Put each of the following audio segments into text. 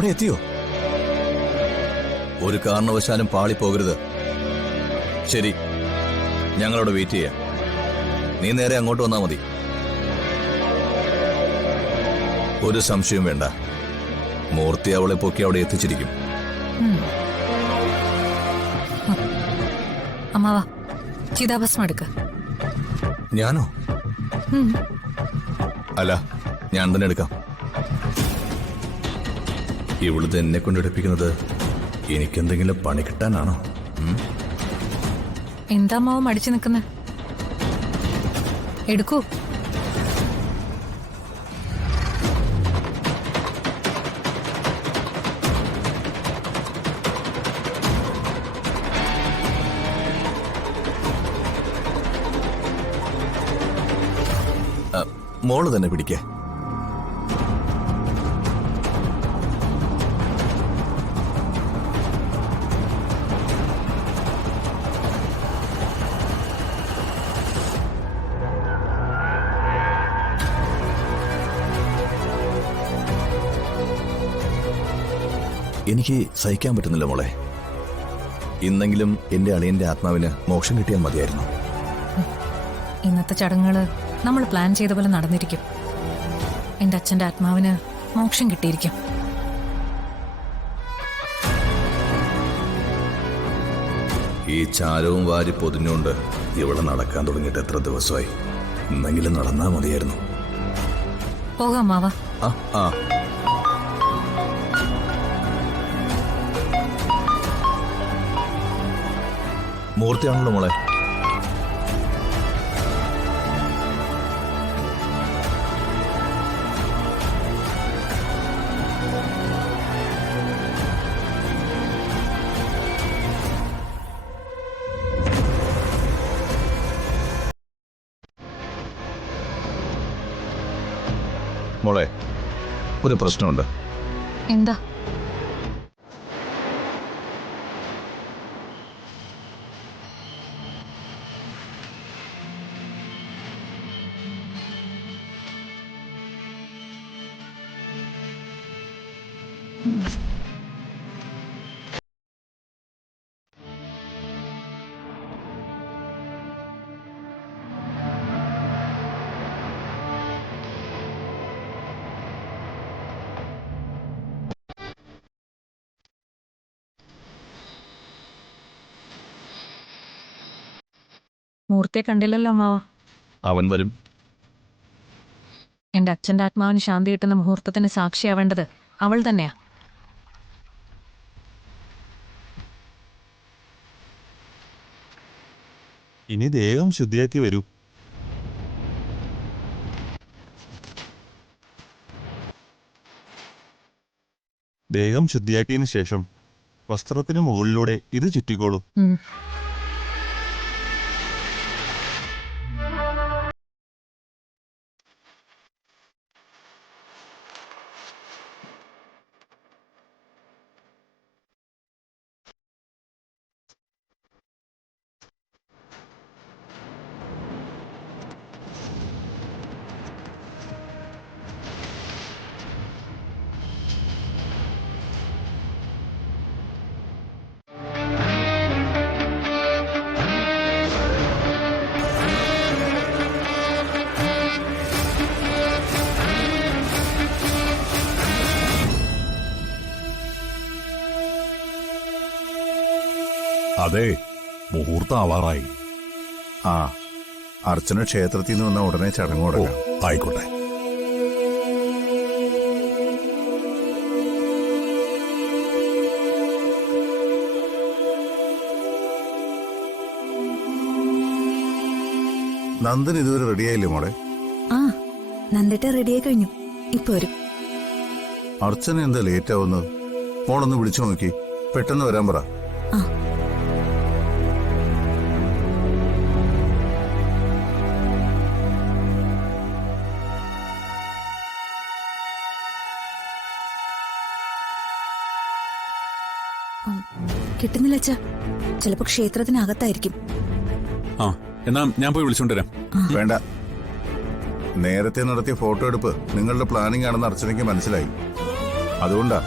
അവിടെ എത്തിയോ? ഒരു കാരണവശാലും പാളിപ്പോകരുത്. ശരി, ഞങ്ങളവിടെ വെയിറ്റ് ചെയ്യാം. നീ നേരെ അങ്ങോട്ട് വന്നാ മതി. ഒരു സംശയവും വേണ്ട, മൂർത്തി അവളെ പൊക്കി അവിടെ എത്തിച്ചിരിക്കും. അമ്മാവാ, ചിതാഭസ്മം എടുക്ക. ഞാനോ? അല്ല, ഞാൻ തന്നെ എടുക്കാം. ഇവിടുത്തെ എന്നെ കൊണ്ടെടുപ്പിക്കുന്നത് എനിക്കെന്തെങ്കിലും പണി കിട്ടാനാണോ? എന്താ അമ്മാവ് മടിച്ചു നിൽക്കുന്നത്? എടുക്കൂ. മോള് തന്നെ പിടിക്കേ. എനിക്ക് സഹിക്കാൻ പറ്റുന്നില്ല മോളെ. ഇന്നെങ്കിലും എന്റെ അളിയന്റെ ആത്മാവിന് മോക്ഷം കിട്ടിയാൽ മതിയായിരുന്നു. ഇന്നത്തെ ചടങ്ങുകള് നമ്മൾ പ്ലാൻ ചെയ്ത പോലെ നടന്നിരിക്കും. എന്റെ അച്ഛന്റെ ആത്മാവിന് മോക്ഷം കിട്ടിയിരിക്കും. ഈ ചാരവും വാരി പൊതിഞ്ഞുകൊണ്ട് ഇവിടെ നടക്കാൻ തുടങ്ങിയിട്ട് എത്ര ദിവസമായി? ഇന്നെങ്കിലും നടന്നാ മതിയായിരുന്നു. പോകാം മാവ. ആ മൂർത്തിയാണല്ലോ മോളെ. മോളെ, ഒരു പ്രശ്നമുണ്ട്. എന്താ? മൂർത്തിയെ കണ്ടില്ലല്ലോ അമ്മാവ. അവൻ വരും. എന്റെ അച്ഛന്റെ ആത്മാവിന് ശാന്തി കിട്ടുന്ന മുഹൂർത്തത്തിന് സാക്ഷിയാവേണ്ടത് അവൾ തന്നെയാ. ഇനി ദേഹം ശുദ്ധിയാക്കി വരൂ. ദേഹം ശുദ്ധിയാക്കിയതിനു ശേഷം വസ്ത്രത്തിന് മുകളിലൂടെ ഇത് ചുറ്റിക്കോളൂ. അതെ, മുഹൂർത്തം ആവാറായി. ആ, അർച്ചന ക്ഷേത്രത്തിൽ നിന്ന് വന്ന ഉടനെ ചടങ്ങ് തുടങ്ങാം. ആയിക്കോട്ടെ. നന്ദൻ ഇതുവരെ റെഡിയായില്ലേ മോളെ? ആ, നന്ദിട്ട് റെഡിയായി കഴിഞ്ഞു. ഇപ്പൊ വരും. അർച്ചന എന്താ ലേറ്റ് ആവുന്നത്? മോളൊന്ന് വിളിച്ചു നോക്കി, പെട്ടെന്ന് വരാൻ പറ. ആ, കിട്ടുന്നില്ല അച്ഛാ. ചിലപ്പോ ക്ഷേത്രത്തിനകത്തായിരിക്കും. ആ, എന്നാ ഞാൻ പോയി വിളിച്ചോണ്ടുവരാം. വേണ്ട, നേരത്തെ നടത്തിയ ഫോട്ടോ എടുപ്പ് നിങ്ങളുടെ പ്ലാനിംഗ് ആണെന്ന് അർച്ചനയ്ക്ക് മനസ്സിലായി. അതുകൊണ്ടാ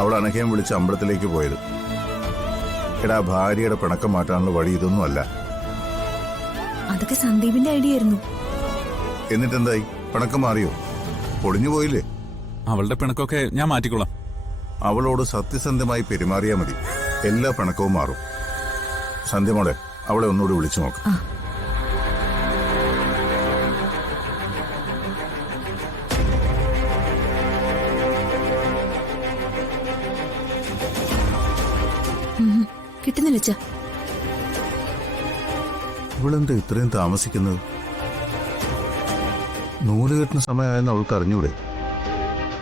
അവൾ അനഘയം വിളിച്ച് അമ്പലത്തിലേക്ക് പോയത്. എടാ, ഭാര്യയുടെ പിണക്കം മാറ്റാനുള്ള വഴി ഇതൊന്നുമല്ല. അതൊക്കെ സന്ദീപിന്റെ ഐഡിയ ആയിരുന്നു. എന്നിട്ടെന്തായി? പിണക്കം മാറിയോ? പൊളിഞ്ഞു പോയില്ലേ? അവളുടെ പിണക്കൊക്കെ ഞാൻ മാറ്റിക്കൊള്ളാം. അവളോട് സത്യസന്ധമായി പെരുമാറിയാൽ മതി, എല്ലാ പിണക്കവും മാറും. സന്ധ്യമോളെ, അവളെ ഒന്നുകൂടി വിളിച്ചു നോക്കാം. കിട്ടുന്നില്ല അച്ഛാ. ഇവളെന്താ ഇത്രയും താമസിക്കുന്നത്? നൂല് കെട്ടുന്ന സമയമായെന്ന് അവൾക്ക് അറിഞ്ഞൂടെ?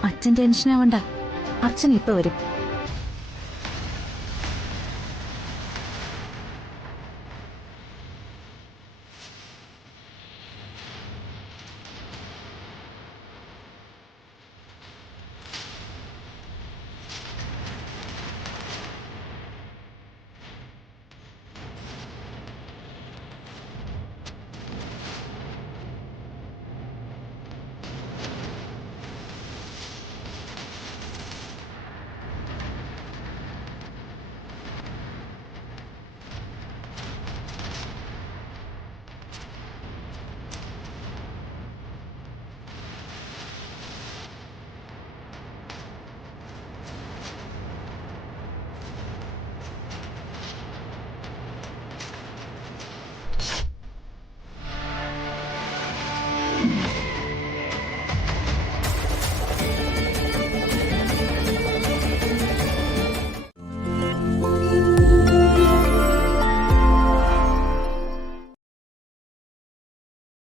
അച്ഛൻ ടെൻഷൻ ആവണ്ട, അച്ഛൻ ഇപ്പൊ വരും.